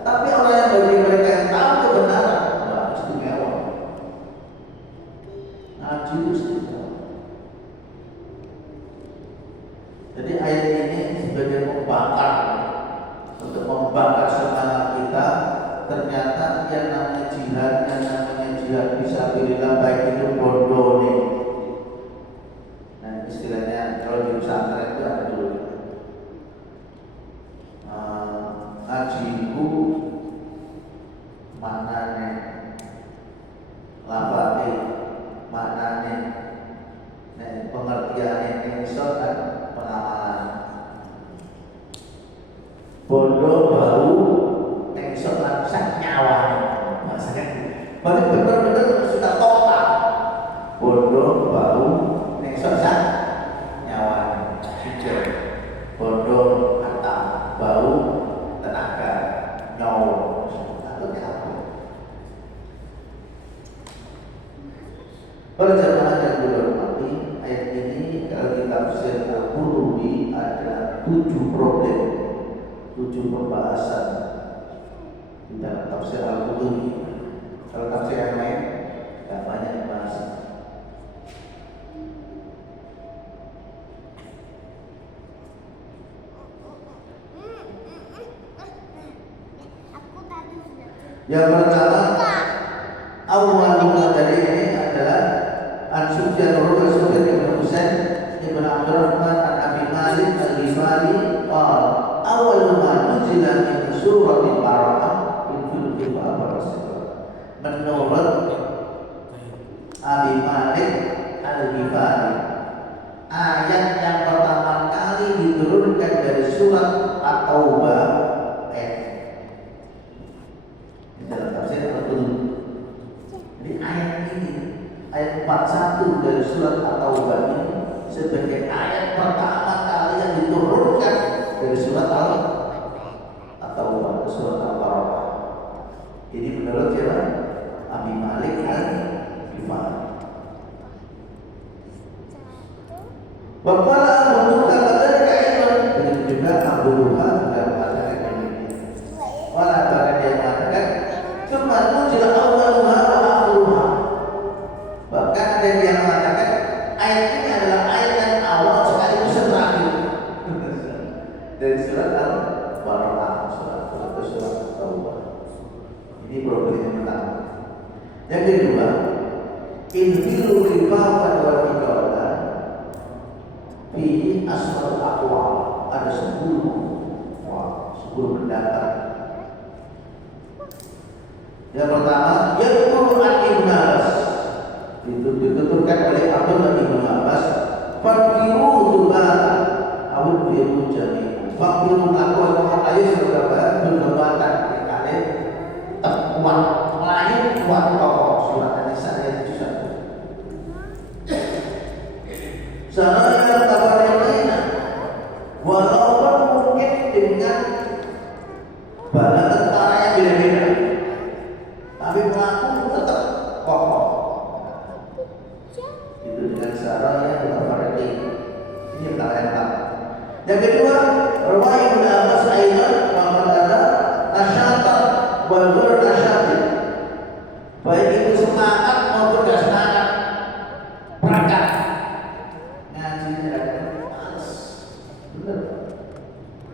Tapi orang yang bagi mereka yang tahu kebenaran alhamdulillah baik itu bodoh nih. Nah istilahnya kalau di pesantren itu ada dulu ngajiku maknane lafate maknane pengertiannya insya dan pengamalan bodoh bau insya dan nyawa maksudnya berarti benar-benar sudah total bodoh bau insya nyawa hijau bodoh kata bau tenaga nyawa perjalanan yang berarti ayat ini kalau kita tafsir Al-Qurtubi ada 7 problem, 7 pembahasan di dalam tafsir Al-Qurtubi. Kalau tafsir yang lain tidak banyak pembahasan. Yang pertama, awal dari ini adalah An-Sufyan Sufyan Ibn Husain Ibn Abdurrahman An-Abi Malik Al-Ghifari qala awal ma nuzila min surah Al-Baqarah fil menurut Abi Malik Al-Ghifari ayat yang pertama kali diturunkan dari surat At-Taubah dalam tafsir Al-Qurtubi. Jadi ayat ini ayat 41 dari surat At-Taubah ini sebagai ayat pertama kali yang diturunkan dari surat At-Taubah, surat Al-Baqarah. Ini menurut siapa? Abi Malik Al-Ghifari. Waqala Abu Bakar al-Qayyim begitu juga Abu Bakar dalam mengatakan ini. Wala bahkan dia mengatakan cuma nuzila awwaluha wa akhiruha. Bahkan ada yang mengatakan ayat ini adalah ayat yang awal sekaligus yang terakhir dari surat Al-Baqarah, surat At-Taubah. Ini problem yang pertama. Yang kedua, infilu rifaqan wa fiqatan fi asmal aqwal. Ada 10 pendapat. Yang pertama, yaqulu Ibnu Abbas dituturkan oleh Abdullah bin Abbas, fakiru tuban awal biru jami fakiru aku ayo saudara berkembang kali kuat lain kuat pokok surat An-Nisa ayat 71. Saya kabar yang lainnya walaupun mungkin dengan bala tentara yang beda-beda tapi pelaku tetap kokoh. Itu dengan cara yang berfarqi. Ini yang pertama. Yang kedua, riwayat Ibnu Abbas aidan mengatakan nasyata wal ghur nasyati. Baik itu semangat maupun tidak semangat berangkat ngaji dan males. Benar.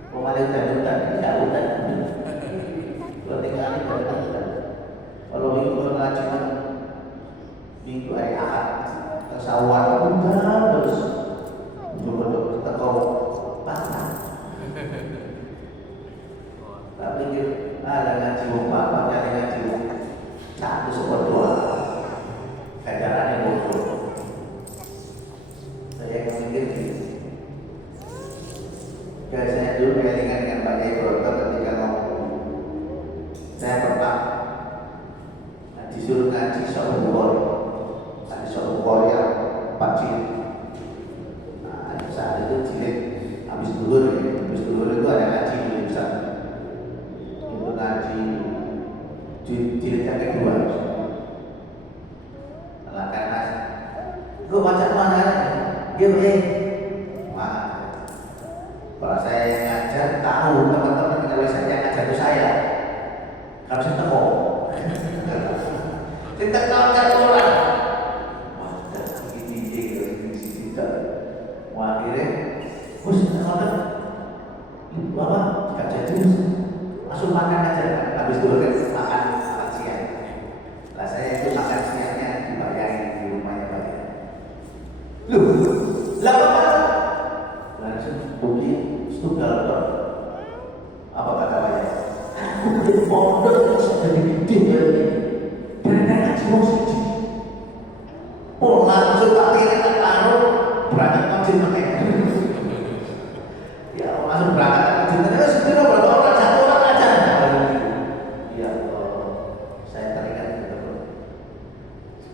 Kemarin dan ya udah. Kalau tinggal ini dan kalau minggu ngaji minggu hari Ahad tasawuf udah terus betul kita kau patah tapi ada ngaji apa nyari ngaji satu super dua kajaran yang bodoh. Saya mikir gitu saya dulu kelingan dengan Pak Yai Broto ketika ngomong saya pernah disuruh ngaji soal Korea Pak Jilid. Nah, saat itu jilid habis dulur itu ada ngaji di bisa itu ngaji jilid yang kedua. Nah, karena gue baca mana dia wah kalau saya ngajar tahu teman-teman kalau saya ngajar itu saya harusnya tahu kita ngajar orang akhirnya bapak gak jadi langsung makan aja habis dulu kan makan siang lah saya itu makan siangnya di Pak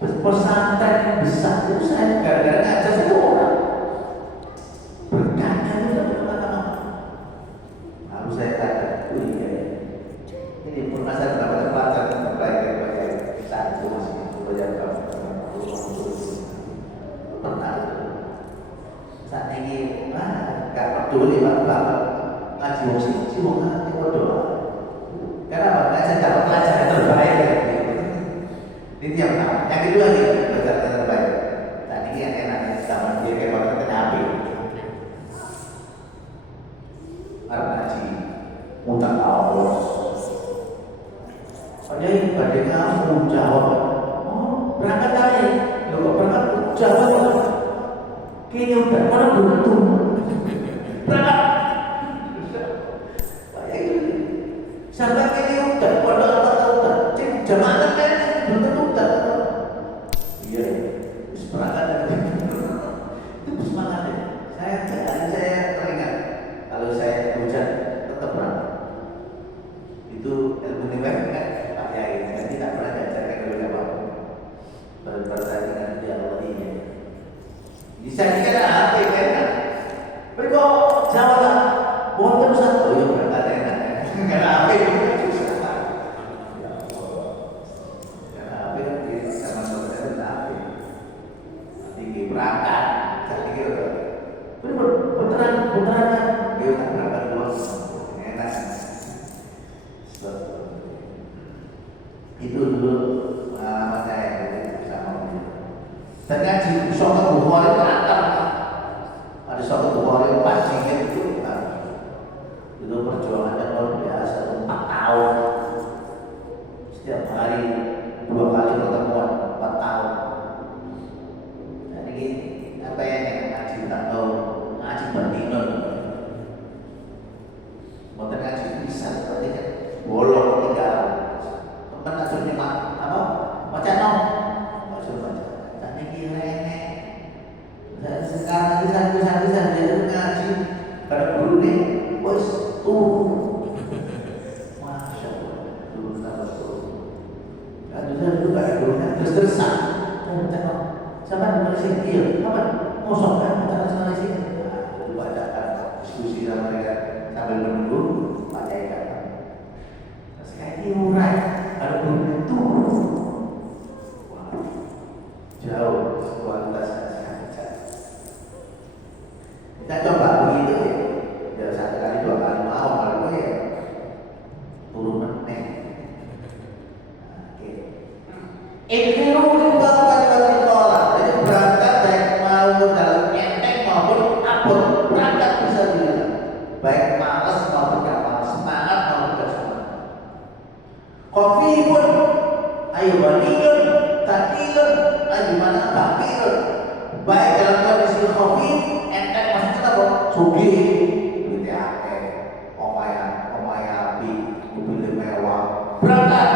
pesantren besar itu saya gara-gara ngajar satu orang berkahnya itu kemana-mana. Lalu saya tanya, oh iya ya, ini pernah saya mendapatkan pelajaran terbaik daripada satu masih belajar kamu pernah saat ini gak peduli bapak ngaji musik sih mau ngaji doa. Kenapa? Karena saya dapat pelajaran terbaik ini tiap tahun. Yang kedua nih pelajaran terbaik. Tadi yang enak zaman dia kayak orang kena api. Arab ngaji mudah Allah. Ada yang badannya jawab. Oh berangkat tadi, lo berangkat jawab. Kayaknya udah mana beruntung. Berangkat. Sampai kini udah pada apa cek jamaah kan belum udah. Iya, semangat itu semangat ya. Saya teringat kalau saya hujan tetap berangkat. Itu ilmu nilai kan Pak Yai. Saya tidak pernah diajarkan kepada bapak. Berpertandingan di Allah ini. Bisa kita apa kan? Berkok jawab. Boten satu yang berkata enak. Karena apa itu susah. Ya Allah. Karena apa itu sama saudara apa? Tinggi berangkat, tinggi itu. Beneran, dia tak berangkat luas, enak. Itu dulu pengalaman saya bersama beliau. Dan ngaji sholat Bukhari berantem. Ada sholat Bukhari pastinya itu perjuangannya luar biasa 4 tahun. Setiap hari 2 kali pertemuan 4 tahun. Jadi apa yang ngaji tak tahu ngaji bertinun. Mau ngaji bisa seperti kan bolong tinggal. Teman asurnya apa? Macam no. Masuk baca. Tadi kira ini. Sekarang satu-satu saja ngaji pada guru nih. Bos Masya Allah, dulu sama turun. Dulu gak ada gurunya, terus-terusan. Siapa di Malaysia? Iya, apa? Kosong kan, kita Malaysia. Dulu ada diskusi sama mereka sambil menunggu Pak Yai datang. Sekali ini murah, ada gurunya turun. Jauh, kualitasnya sangat. Kita coba begitu ya. Dari 1 kali 2 kali mau kalau ya turun meneng. Oke. Ikhiru limbang kalimat tolak. Jadi berangkat baik mau dalam enteng maupun apun berangkat bisa dilihat. Baik malas maupun gak malas, semangat maupun gak semangat. Khafifun ayu waliyun takiyun ayu mana bakirun. Baik dalam kondisi khafif enteng maksudnya apa? Sugih. Berangkat,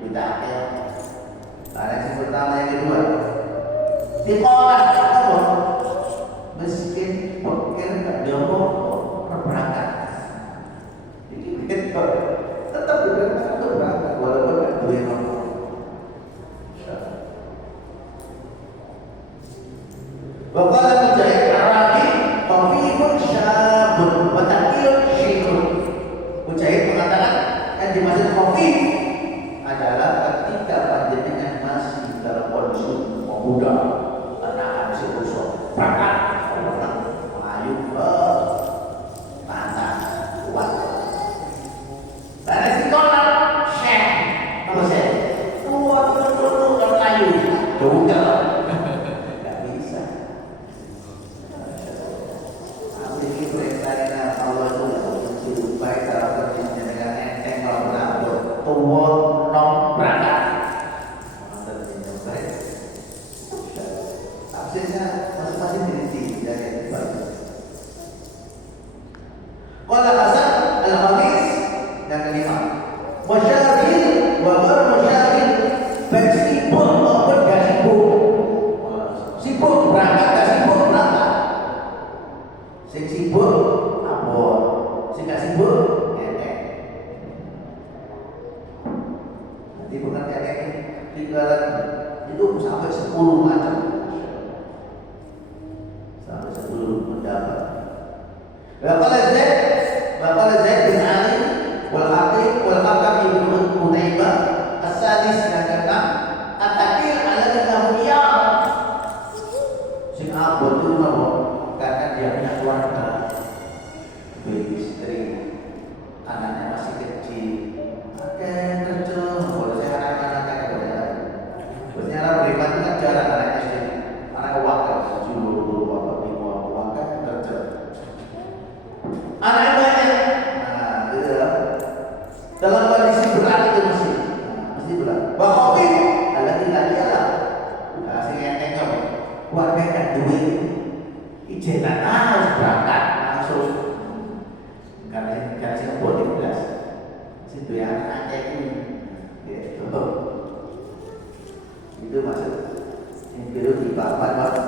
berakhir. Ada yang pertama, yang kedua, dikolah apa? Miskin, fakir, tak diomong, berangkat. Jadi tetap berangkat, walaupun tak boleh ngomong. Wakala Mujahid Arabi, Khafifun syabun, watakiyun syikhun. Mujahid mengatakan dimaksud khafif adalah ketika panjenengan masih dalam kondisi muda, anak masih rusak, berangkat, melayu ke tanah kuat. Dan istiqomah syekh, apa syekh? Kuat betul melayu, juga nggak bisa. Aku ini perintahnya Allah itu baik dalam kondisi tua non berangkat. Tafsirnya masing-masing dirinci dari bagus. Qala Hasan al-Hafiz yang kelima, musyabih wa ghairu musyabih, baik sibuk maupun gak sibuk. Sibuk berangkat, gak sibuk berangkat. Sing sibuk abon, sing gak sibuk bukan kayak tinggalan itu sampai 10 macam, sampai 10 pendapat. Bakal Zaid bin Ali wal Hakim wal Hakam ibn Utaibah as-sadis yang keenam at-takil ala al-awliya. Sing abot itu mau karena dia punya keluarga, istri, anaknya masih kecil, kerja, kalau saya anak-anak kerja, biasanya orang beriman itu kan jarang anaknya istri, anak wakil, julu, wakil, ibu, wakil kerja, anaknya banyak, gitu ya. Dalam kondisi berat itu mesti berat. Bakofi, Allah tidak dialah, kasih enteng buat mereka duit, ijenan harus berangkat langsung. Karena saya buat 13 situ yang ada itu maksud yang perlu dipahamkan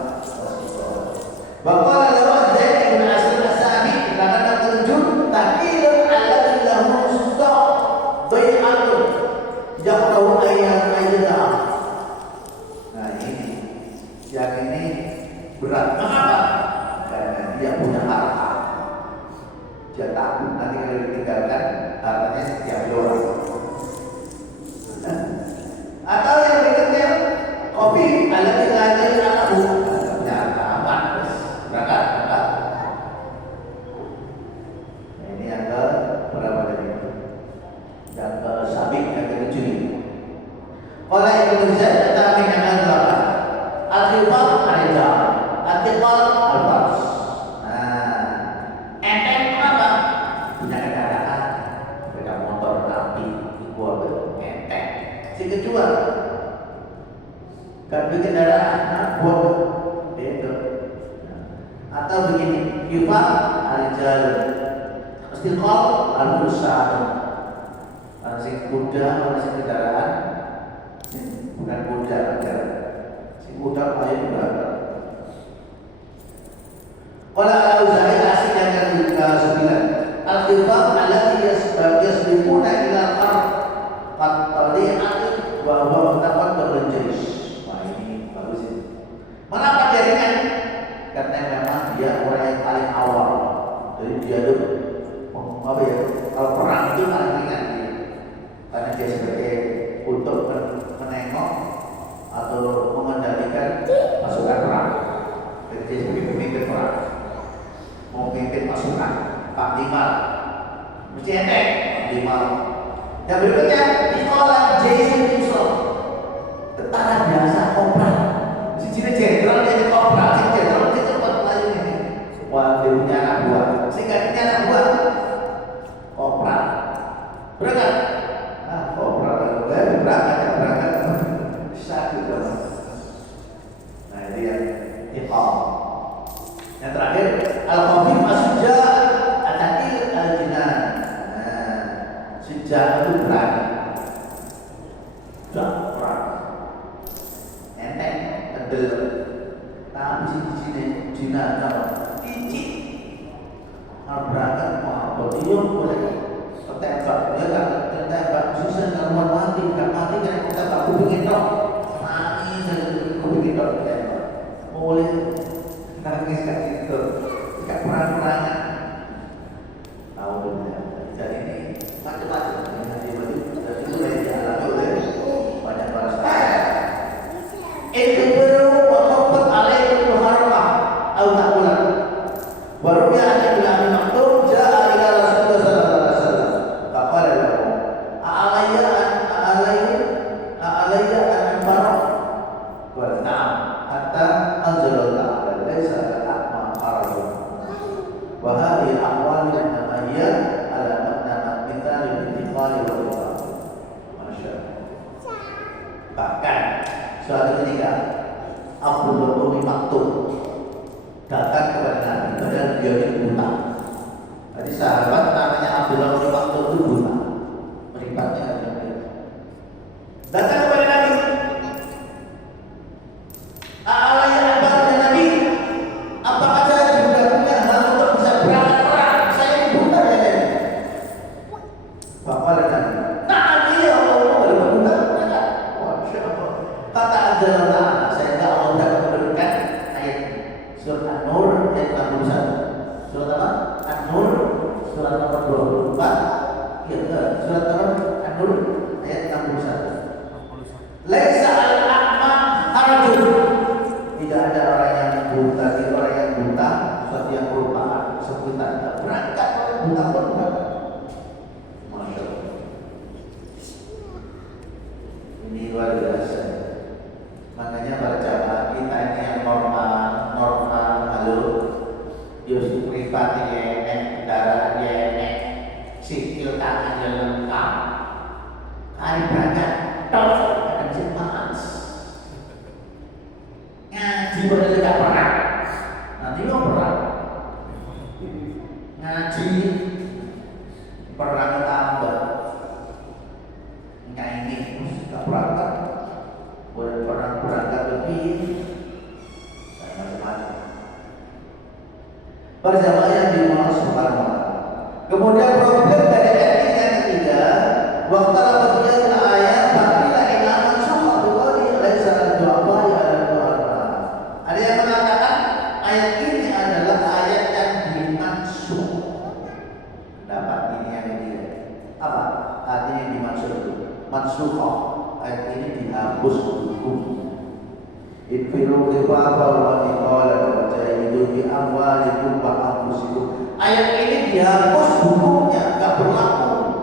bahwa lewat Zaid bin Aslam as-Sami karena terjun takilun alladzi lahu stok bai'atun yaqulu ayat ayat. Nah ini berat. Kenapa? Karena dia punya harta. Dia takut nanti kalau ditinggalkan hartanya setiap orang. Atau yang berikutnya kopi ala dilajarin anakmu. Ternyata aman, berangkat. Nah, ini yang ke berapa tadi? Yang ke sabik yang ke-7 ini. Oleh Ibnu Zaid tetapi dengan berapa? Al-Khifar al-Jar, Al-Tiqal al-Fars. Kedua, kan bikin kendaraan buat itu, atau begini, yufa al-jalur, istiqol al-rusah, si kuda, si kendaraan, bukan kuda, si kuda ayo juga. Kalau al-Auza'i asing yang ke-9, al-khifaf allati yasbiquna ila al-ard qad tali'at bahwa mendapat berjenis. Wah ini bagus ini. Mengapa dia ringan? Karena memang dia orang yang paling awal. Jadi dia itu kalau perang itu paling ringan dia. Karena dia sebagai untuk menengok atau mengendalikan pasukan perang. Jadi dia sebagai pemimpin perang, mau memimpin pasukan panglima. Mesti enteng panglima. Yang berikutnya sekolah Jason Insul, tentara biasa kopral. Si jenis jenderal jadi kopral, si jenderal dia cepat melayu ini. Wah dia punya anak buah, sehingga dia anak buah kopral. Berangkat, kopral berangkat sakit banget. Nah ini yang ikham. Yang terakhir al-Khafif as-Suja at-Takil al-Jinan. Sejak itu berani, sudah perang, enteng, kendel, tapi di sini Cina kalau cicit, kalau berangkat mau berdiam boleh, ketembak dia kan ketembak susah kalau mati kan kita tak kupingin dong, mati saya kupingin dong ketembak, boleh nangis kat situ, kat perang-perangan, tahu dunia, jadi ini. Macam-macam yang itu yang dialami oleh banyak para sahabat. Itu perlu wakafat alaihi muharramah atau tak ulang. Baru dia akan bilang maktub jaa ila Rasulullah sallallahu alaihi wasallam. Faqala lahu alayya an farah. Wa na'am hatta anzalallah laisa al-a'ma harajun. Wa hadhihi al-aqwal min al-ayat bahkan suatu ketika Abdullah bin Maktum datang kepada Nabi padahal dia buta. Jadi sahabat namanya Abdullah bin Maktum itu buta, meripatnya ada. Datang kepada Nabi, Nabi, apakah saya juga punya hak untuk bisa berangkat perang? Saya ini buta ya. Bapak dan Nabi, nah dia Allah berbuta. Masya Allah. 64 ya enggak, surat An-Nur ayat 61. Laisa al-a'ma harajun. Tidak ada orang yang buta, orang yang buta, sesuatu yang berupa kesakitan. Berangkat orang buta pun berangkat. Masya Allah. Ini luar biasa. Makanya para jamaah kita ini yang normal, halo, Yusuf privati enek, kendaraan enek, sikil tangannya lengkap. Hari berangkat, ada jemaah. Ngaji boleh tidak berat, nanti lo berat. Ngaji perang tambah. Nggak ini, nggak berangkat. Boleh berangkat lebih, dan macam-macam. Berjamaah yang dimana subhanahu wa ta'ala. Kemudian problem dari ayat yang ketiga, waktu bagian ayat bila inaman suka berkali laisa al-du'a ya al-du'a. Ada yang mengatakan ayat ini adalah ayat yang dimaksud. Dapat ini yang ketiga. Apa? Artinya dimaksud itu mansukh. Ayat ini dihapus hukum. Infiru khifafa wa thiqalan wa jahidu bi amwalikum wa anfusikum. Ayat ini dihapus hukumnya, enggak berlaku.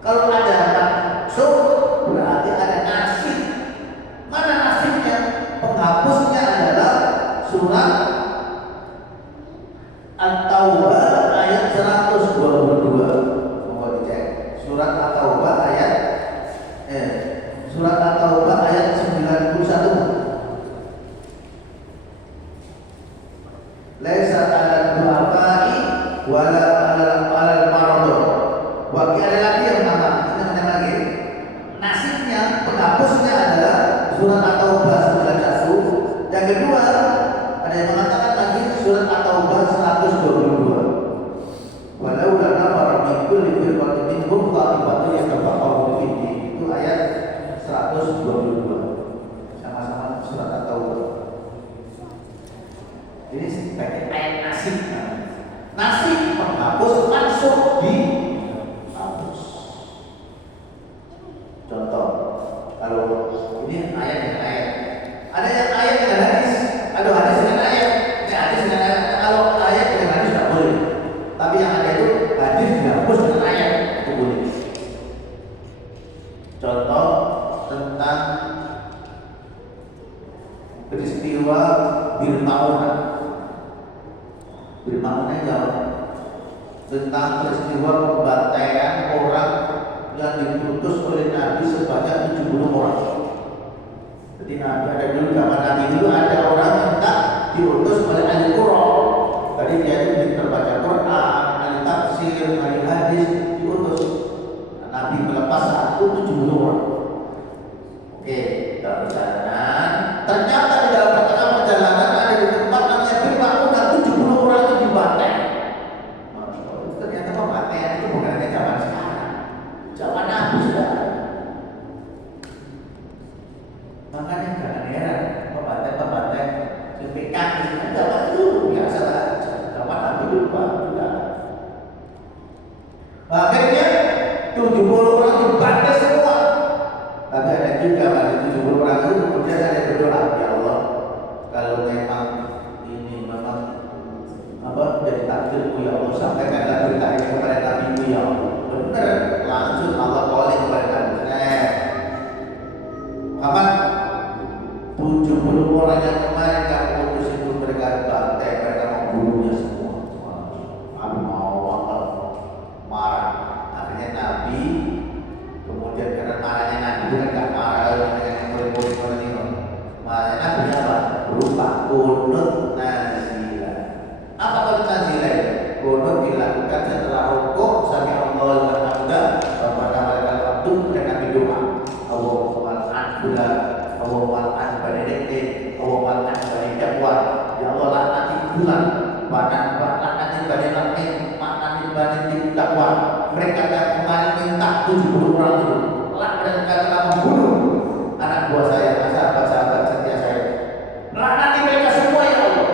Kalau ada maksud berarti ada nasib. Mana nasibnya? Penghapusnya adalah surat At-Taubah ayat 122. Mau dicek. Surat At-Taubah ayat Surat At-Taubah ayat 91. Laisa 'alal du'afa'i wala 'alal maradh. Bagi ada lagi yang mana? Ini lagi. Nasibnya, penghapusnya adalah surat At-Taubah 91. Yang kedua, ada yang mengatakan lagi surat At-Taubah 122. Walau lana para mikul firqatin minhum ta'ifatun yatafaqahu fid din. Itu ayat 122. Sama-sama surat At-Taubah. Ini sebagai ayat nasib. Nasib penghapus masuk di hapus. Contoh, kalau ini ayat dengan ayat. Ada yang ayat dengan hadis, ada hadis dengan ayat. Ini hadis dengan ayat. Kalau ayat dengan hadis tidak boleh. Tapi yang ada itu hadis dihapus dengan ayat, itu boleh. Contoh tentang peristiwa Birmaunah. Birmaunah jauh tentang peristiwa pembantaian orang yang diutus oleh Nabi sebanyak 70 orang. Jadi Nabi ada dulu zaman Nabi itu ada orang yang tak diutus oleh ahli Quran. Tadi dia itu terbaca Quran, ahli tafsir, ahli hadis diutus. Nabi melepas 70 orang. Oke, dalam perjalanan ternyata di dalam tengah perjalanan ada di tempat namanya Birmaunah 70 orang itu dibantai. Ternyata pembantaian itu bukan hanya zaman sekarang, zaman Nabi sudah ada. Makanya jangan heran pembantai PKI itu zaman dulu biasa aja, zaman Nabi dulu juga. Akhirnya 70 orang dibantai semua. Tapi ada juga pada 70 orang itu kemudian ada yang berdoa, ya Allah, kalau memang ini memang jadi takdirmu ya Allah, sampaikanlah berita ini kepada Nabi-Mu ya Allah. Benar, langsung Allah calling kepada Nabi. Kapan 70 orang yang kemarin kamu utus itu mereka bantai, mereka membunuhnya semua. Nabi mau marah. Akhirnya Nabi kemudian karena marahnya Nabi itu kan gak marah kalau yang polis-polis ini. Marahnya Nabi apa? Berupa kunut nazilah. Apa kunut nazilah itu? Kunut dilakukan setelah rukuk sampai Allah al-hamdah kepada malaikat waktu dan Nabi doa. Allahumma al-anfulah, Allahumma al-anfadidikti, Allahumma al-anfadidakwa. Ya Allah laknati bulan, laknati badai langit, laknati badai dakwa. Mereka yang kemarin minta 70 orang itu mereka telah membunuh anak buah saya, sahabat-sahabat setia saya. Laknati mereka semua ya Allah.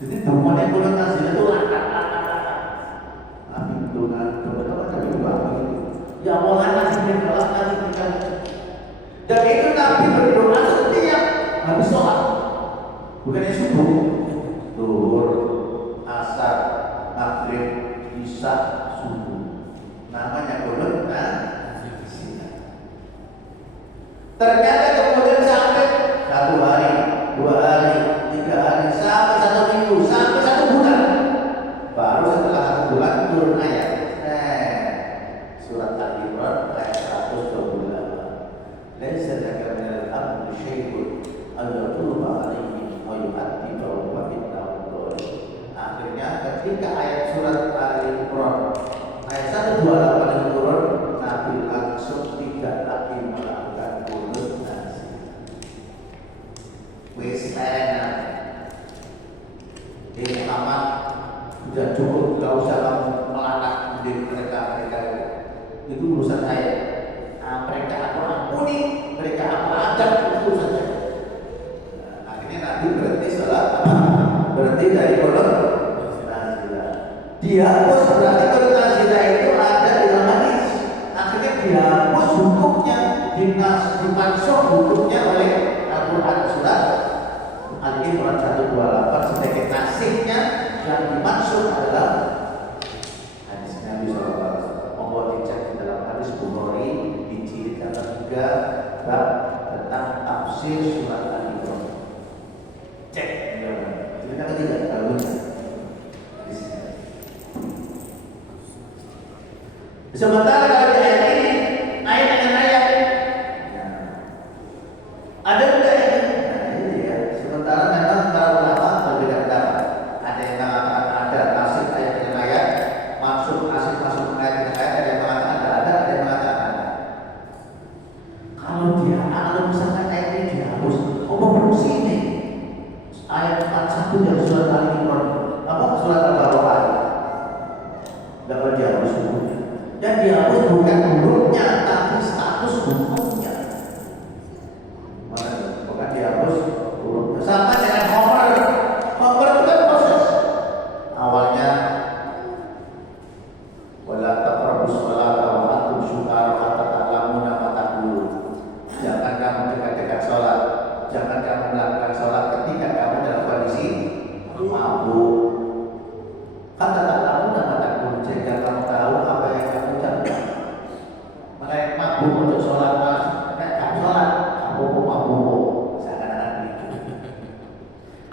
Jadi temuannya kunut nazilah itu laknat. Ternyata kemudian sampai 1 hari, 2 hari, 3 hari, sampai 1 minggu, sampai 1 bulan. Baru setelah 1 bulan turun ayat. Surat Al-Imran ayat 128. Laisa laka minal amri syai'un aw yatuba 'alaihim wa yu'adzibahum wa innahum dzalimun. Akhirnya ketika ayat surat Al-Imran ayat 128 itu turun, Nabi langsung tidak lagi melakukan kunut nasi. Wis enak. Ini Muhammad sudah cukup, tidak usah kamu melaknat mereka itu urusan saya. Mereka aku ampuni, mereka aku ajak, itu urusan saya. Akhirnya Nabi berhenti salat, berhenti dari kolom nazilah. Dihapus, berarti kolom nazilah itu ada di dalam hadis. Akhirnya dihapus hukumnya, dimansuh hukumnya oleh Al-Quran surat Al-Imran 128 sebagai nasihnya yang dimansuh adalah hadis Nabi SAW. Mohon dicek di dalam hadis Bukhari di jilid 3 bab tentang tafsir surat Al-Imran. Cek jilid 3 bagus. Sementara kalau di ayat ini ayat dengan ayat ada juga yang ini ya. Sementara memang para ulama berbeda pendapat. Ada yang mengatakan ada tafsir ayat dengan ayat, masuk ayat dengan ayat. Ada yang mengatakan ada yang mengatakan ada. Kalau misalkan ayat ini dihapus, fungsi ini ayat 41 dari surat Al-Imran, surat Al-Baqarah, dapat dihapus hukumnya. Dan dihapus bukan hurufnya, tapi status hukumnya. Bukan dihapus hurufnya. Sama dengan homer. Homer itu kan proses. Awalnya wala taqrabus sholata wa antum syukara hatta ta'lamuna ma taqulun. Jangan kamu dekat-dekat sholat. Jangan kamu melakukan sholat ketika kamu dalam kondisi mabuk. Hatta ta'lamuna ma taqulun, sehingga kamu tahu apa yang kamu ucapkan. Makanya mabuk untuk sholat, kamu sholat, kamu mabuk. Seakan-akan begitu.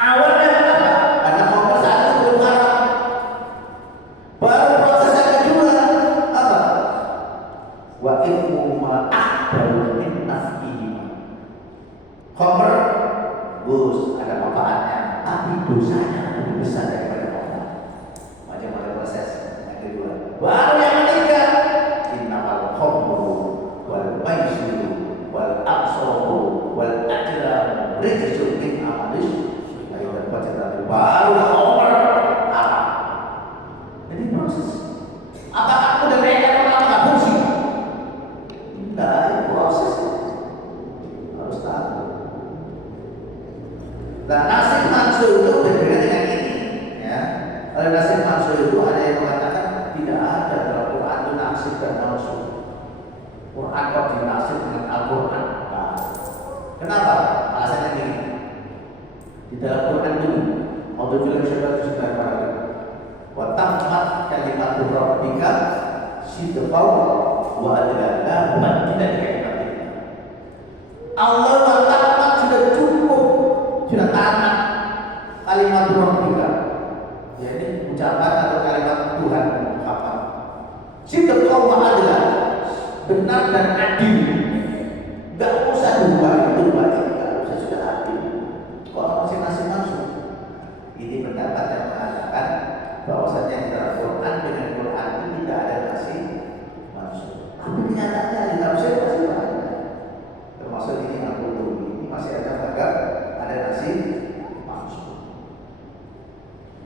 Awalnya kenapa? Karena homer satu belum haram. Baru proses yang kedua apa? Wa ilmuhuma akbaru min naf'ihima. Homer bagus, ada manfaatnya, tapi dosanya lebih besar daripada homer. Macam-macam proses yang kedua. Baru yang ketiga, innamal khamru wal maisiru wal absaru wal ajlamu rijsun min amalis syaitan. Baru homer haram. Jadi proses. Apakah udah mereka nggak fungsi? Tidak, proses harus tahu. Nah, nasib mansuh itu berbeda dengan ini, ya. Kalau nasib mansuh itu ada yang mengatakan tidak ada dalam Quran itu nasib dan mansuh. Quran kok dinasib dengan Al-Quran? Nah, kenapa? Alasannya ini. Di dalam Quran dulu, auzu billahi minasyaitonir rajim. Wa tammat kalimatu rabbika sidqan wa adlana wa tidak dikatakan. Allah wa tammat sudah cukup, sudah tamat kalimat rabbika. Jadi ucapan atau kalimat Tuhan Muhammad. Sidqan wa adlana, benar dan adil. Enggak usah diubah, enggak usah sudah adil. Kalau masih masuk. Ini pendapat yang mengatakan bahwasanya antara Quran dengan Quran itu tidak ada nasi masuk. Tapi kenyataannya di tafsir masih banyak. Termasuk ini Al-Qurtubi, ini masih ada agak ada nasi masuk.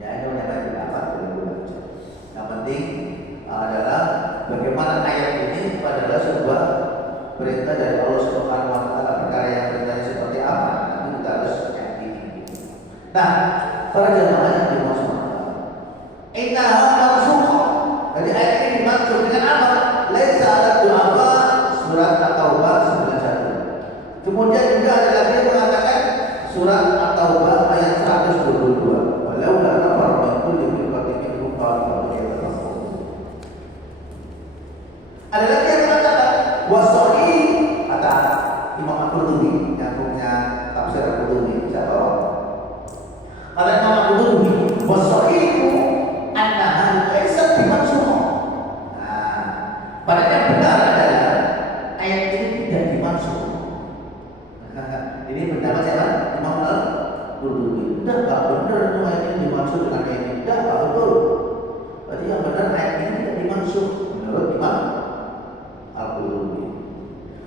Ya itu namanya pendapat berbeda. Yang penting adalah bagaimana ayat ini adalah sebuah perintah dari Allah Subhanahu wa taala. Perkara yang perintahnya seperti apa? Nanti kita harus cek ini. Nah, para jemaah yang dimaksud innaha mansukha. Jadi ayat ini dimaksud dengan apa? Laisa ala du'afa surat At-Taubah 91. Kemudian juga ada lagi yang mengatakan surat At-Taubah ayat 122. Walau la nafar min kulli firqatin minhum qa'imun yatafakkarun. Ada lagi yang mengatakan wasoi kata Imam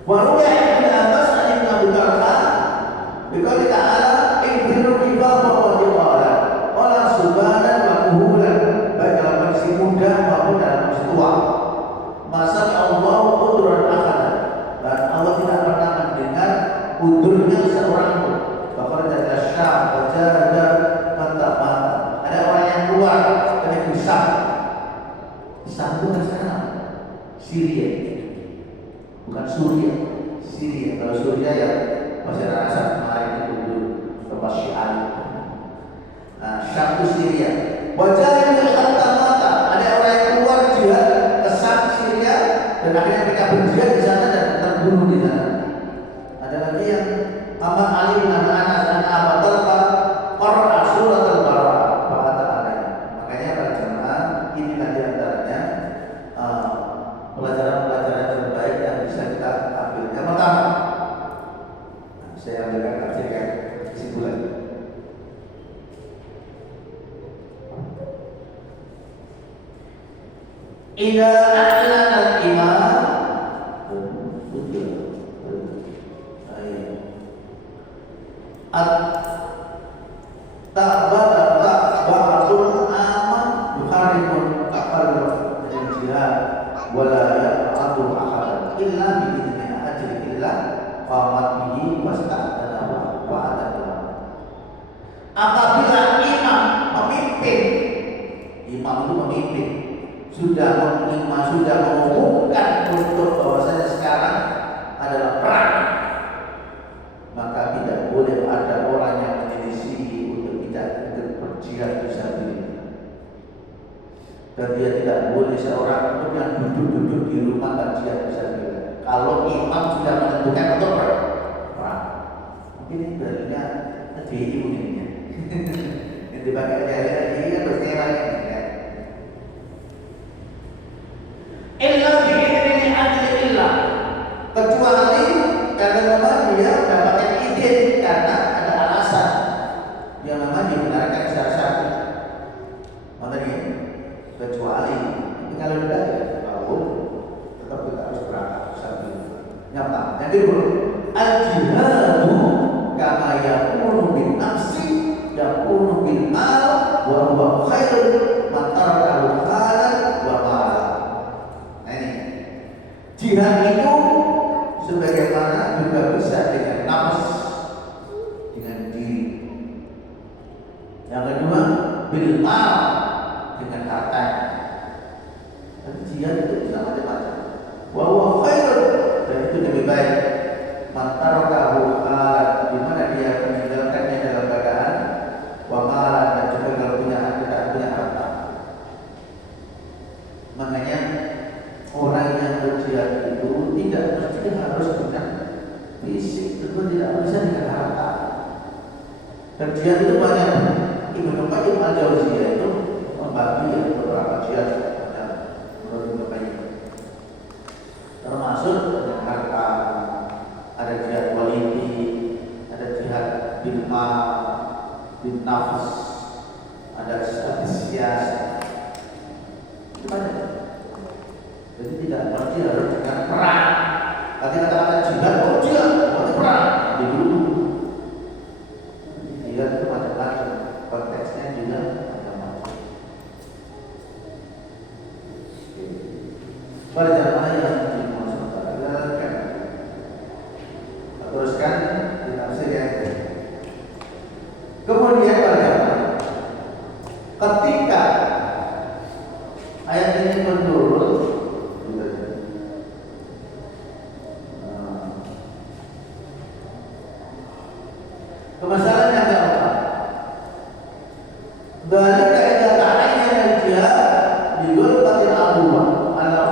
Walau ya Ibn Abbas Ibn Abu Talha Bikali ta'ala Ibnu kibah bahwa diwala Olah subhanan wa kuhulan baik dalam kondisi muda maupun dalam kondisi tua. Masa Allah udhuran akhad dan Allah tidak pernah mendengar udhurnya seorang pun. Bahkan dari Syam wajah mata-mata ada orang yang keluar dari Syam. Syam itu kan sekarang Syria, bukan Suria. Syria, kalau Suria ya masih rasa kemarin itu dulu tempat Syiah. Nah, Syam itu Syria. Wajah yang mata-mata ada orang yang keluar jihad ke Syam Syria dan akhirnya mereka berjihad di sana dan terbunuh di sana. Ada lagi yang Ahmad Ali bin Anas dan Abu Talha Qur'a surat al-Baqarah makanya para jemaah inilah diantaranya pelajaran-pelajaran terbaik yang bisa kita ambil. Yang pertama, saya ambilkan kesimpulan. Ida a'lan al-imam at-ta'bada ba'dul aman yukharibun taqarrub al-jihad wala ya'adu ahadan illa bi'idni ajri illa famat bihi wasta'adana wa'adana. Apabila imam itu memimpin sudah mengumumkan untuk bahwasanya sekarang adalah perang, maka tidak boleh ada orang yang menyelisih untuk tidak berjihad fisabilillah. Dan dia tidak boleh seorang untuk yang duduk-duduk di rumah dan jihad fisabilillah. Kalau imam sudah menentukan untuk perang, mungkin ini dalilnya DI mungkinnya. Yang dipakai DI kan berkaitan. Illa bi'idni ajli illa, kecuali karena memang dia mendapatkan izin karena ada alasan yang memang dibenarkan secara syar'i. Maknanya kecuali kalau tidak ya tetap kita harus berangkat sambil nyata. Yang kedua, al-jihadu kama yakunu bin nafsi yakunu bil mal wa huwa khairun man tarakahu halan wa mal. Jihad itu sebagaimana juga bisa dengan nafas, dengan diri. Yang kedua, bil mal, dengan harta. Dan jihad itu bisa macam-macam. Wa huwa khairun, dan itu lebih baik. Man tarakahu halan, di mana dia meninggalkannya dalam keadaan wa malan, dan juga kalau punya harta. Makanya orang yang berjihad itu tidak mesti harus dengan fisik, tentu tidak bisa dengan harta. Berjihad itu banyak. Ibnu Qayyim al-Jauziyah itu membagi beberapa jihad menurut Ibnu Qayyim. Termasuk dengan harta, ada jihad walidi, ada jihad bil mal, bil nafs, ada jihad siasat. Itu banyak. Jadi tidak berarti harus dengan perang. Tadi kata-kata jihad, jihad, berarti perang. Jadi dulu jihad itu macam-macam, konteksnya juga macam-macam. Pada jamaah yang dimaksudkan, teruskan ditafsir yang kemudian pada ketika ayat ini menurun, masalahnya ada apa? Dari kaidah ta'ayyan al-jihad di ghurfatil abuwa ala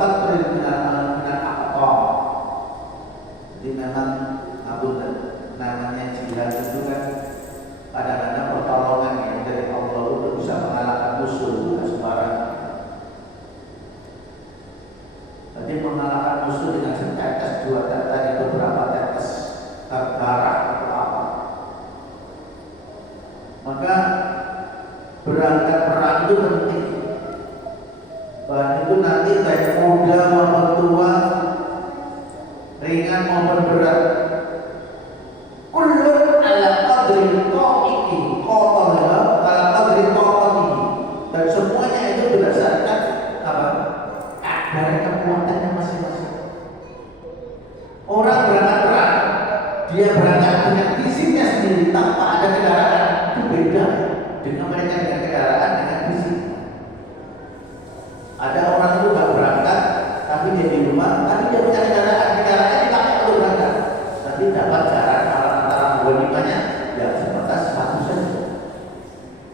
qatrin min al-aqta. Jadi memang namanya jihad itu kan kadang-kadang pertolongan yang dari Allah untuk bisa mengalahkan musuh, bukan sembarang. Jadi mengalahkan musuh dengan setetes dua tetes, beberapa tetes darah atau apa. Maka ringan maupun berat. Kullun ala qadri ta'iki qatala ala qadri ta'atihi, dan semuanya itu berdasarkan apa? Kadar kekuatannya masing-masing. Orang berangkat perang, dia berangkat dengan fisiknya sendiri tanpa ada kendaraan, itu beda dengan mereka dengan kendaraan dengan fisik. Ada orang itu nggak berangkat, tapi dia di rumah, tapi dia punya kendaraannya dipakai untuk berangkat, tapi dapat jarak antara ghanimahnya ya sebatas 100 saja.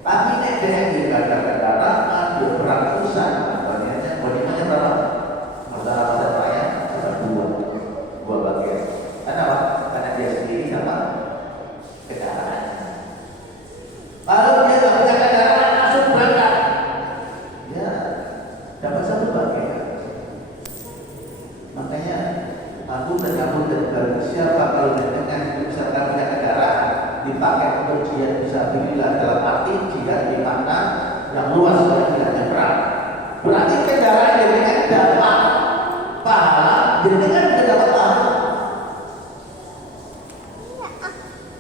Tapi nek dia nggak ada kendaraan, dia perang susah, ghanimahnya berapa? Masalah saya ada dua bagian. Kenapa? Karena dia sendiri dapat kendaraan. Kalau dia nggak punya kendaraan langsung berangkat, ya dapat satu bagian. Makanya aku dan siapa kalau dengan misalkan punya kendaraan dipakai untuk jihad fisabilillah, dalam arti jihad di makna yang luas dari jihadnya perang. Berarti kendaraan dengan dapat pahala, dengan dapat pahala.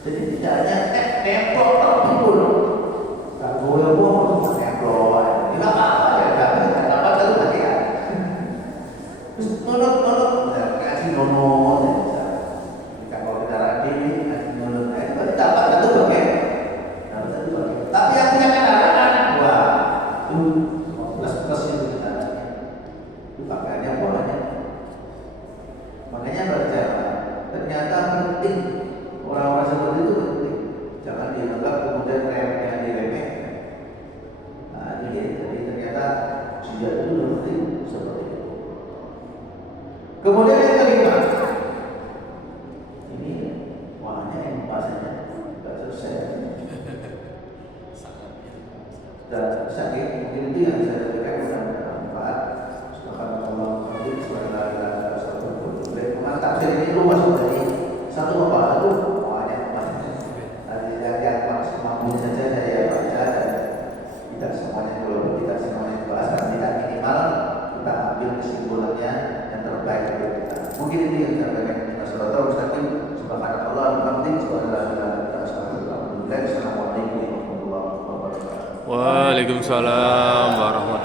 Jadi tidak hanya nempel terpikul, tak boleh bohong nempel, tidak apa-apa ya, tidak dapat satu bagian. Terus nonton kasih nomor, kalau kendaraan ini kasih nomor, berarti dapat satu bagian, dapat satu bagian. Tapi yang punya kendaraan, wah itu plus itu kendaraan, itu pakaiannya bolanya. Makanya baca, ternyata penting. Orang-orang seperti itu penting, jangan dianggap kemudian remeh diremehkan. Nah, ini jadi ternyata jihad itu penting seperti itu. Kemudian yang kelima, ini warnanya yang bahasanya tidak selesai. Dan sakit mungkin itu yang saya berikan dan bermanfaat. Subhanallah, alhamdulillah, subhanallah. Tafsir ini luas dari satu apa itu. Mampu saja saya baca, dan tidak semuanya dulu, tidak semuanya dibahas, dan tidak minimal kita ambil kesimpulannya yang terbaik dari kita. Mungkin ini yang saya berikan kepada saudara Ustaz. Subhanallah, alhamdulillah, Assalamualaikum warahmatullahi wabarakatuh. Waalaikumsalam warahmatullahi wabarakatuh.